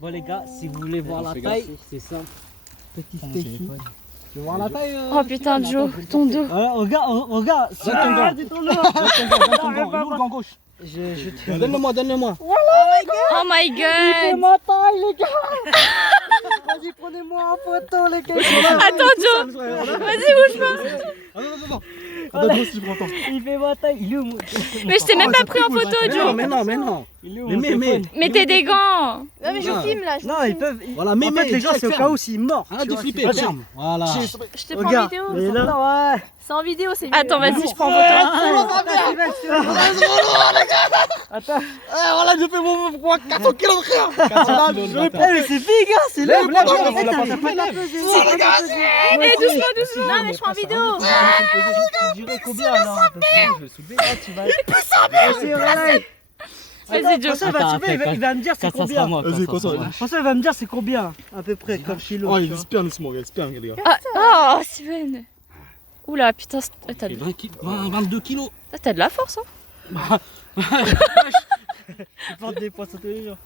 Bon les gars, si vous voulez voir la taille, c'est simple. Petit Stacy. Tu veux voir la taille Oh putain, Joe, ton dos. Regarde. Donne ton gant gauche. Donne-le-moi. Oh my C'est god. ma taille les gars. Vas-y, prenez-moi en photo les gars. Attends, Joe. Vas-y, bouge pas. Non. Attends, si tu prends ton. Il fait ma taille. Il est où mon... Mais je t'ai même pas pris en photo, Joe. Mais non. Il est où Mais, mon téléphone Mettez des gants. Non mais je filme là. Non, ils peuvent. Voilà, En fait, les gens, c'est au cas où s'ils meurent. Arrête tu de vois, flipper, c'est pas ferme. Voilà. Je te prends en Regarde. vidéo. Mais là, ouais. C'est en vidéo, c'est mieux. Attends, vas-y, je prends en photo. Attends. Voilà, j'ai fait mon 400 kilos, frère. 400 kilos. Mais c'est big, hein, c'est là. Lève, Eh, doucement. Non mais je prends en vidéo. Tu dirais combien alors à peu près? Je vais soulever. Là, tu vas. Vas-y, relax. Vas-y, Joe. François, il va me dire c'est combien. Vas-y, concentre. François, il va me dire c'est combien à peu près comme kilo. Oh, il espère doucement, les gars. Ah, oh, Steven. Oula, putain, t'as 22 kilos. de la force, hein. Il porte des poissons tous les jours.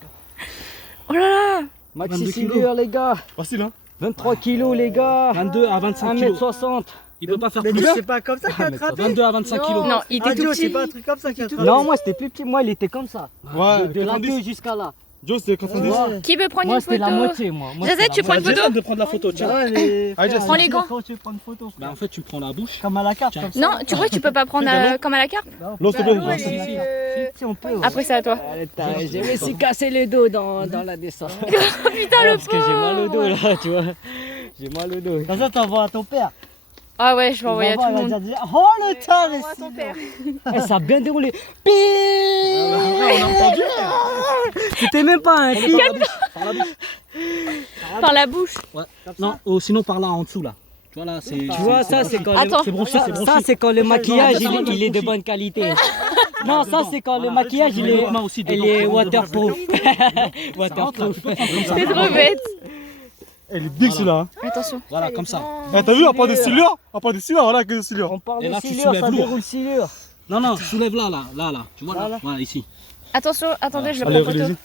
Oh là là. 22 Maxi kilos Silure, les gars. Facile, hein. 23 kilos les gars. 22 à 25 kilos. 1m60. Il peut pas faire Mais plus. Dieu, c'est pas comme ça qu'il a attrapé. 22 à 25 kilos. Non, il était tout Dieu, c'est petit. pas un truc comme ça qu'il a attrapé. Non, moi c'était plus petit. Moi, il était comme ça. Ouais, De la queue 90. jusqu'à là. Joe, c'était 90. Ouais. Qui veut prendre Moi, une c'était la photo? moitié, moi. Jazette, tu prends une photo? J'essaie de prendre la photo, tiens. Ouais, mais. Allez, Jess. Prends les gants. Quand tu prends une photo. Bah, en fait, tu prends la bouche. Comme à la carte, comme ça. Non, tu crois que tu peux pas prendre comme à la carte? L'eau, s'il te plaît. Ouais, Si, si. Si, on peut. Après, c'est à toi. Je me suis cassé le dos dans la descente. Putain, le Parce que j'ai mal au dos là, tu vois. J'ai mal au dos. Comme ça, t'envoies à ton père. Ah ouais, je vais envoyer à tout le monde. Dire, oh le temps, Envoie à ton père. ça a bien déroulé. On a entendu. C'était même pas un clip. Par la bouche. Ouais. Non, oh, sinon par là en dessous, là. Tu vois, là, c'est. Tu vois, ça, c'est quand Attends. C'est broché, c'est broché. ça, c'est quand le maquillage, il est de bonne qualité. Non, ça, c'est quand le maquillage, il est, il est waterproof. Waterproof. C'est trop bête. Elle est big, celui-là. hein. Attention. Voilà, comme ça. Eh, t'as vu, à part des silures, voilà que des silures. On parle Et de là, tu silure, soulèves ça lourd. déroule silure. Non, soulève là. Tu vois, là. Là. Voilà, ici. Attention, attendez, je le Allez, prends en photo. vas-y.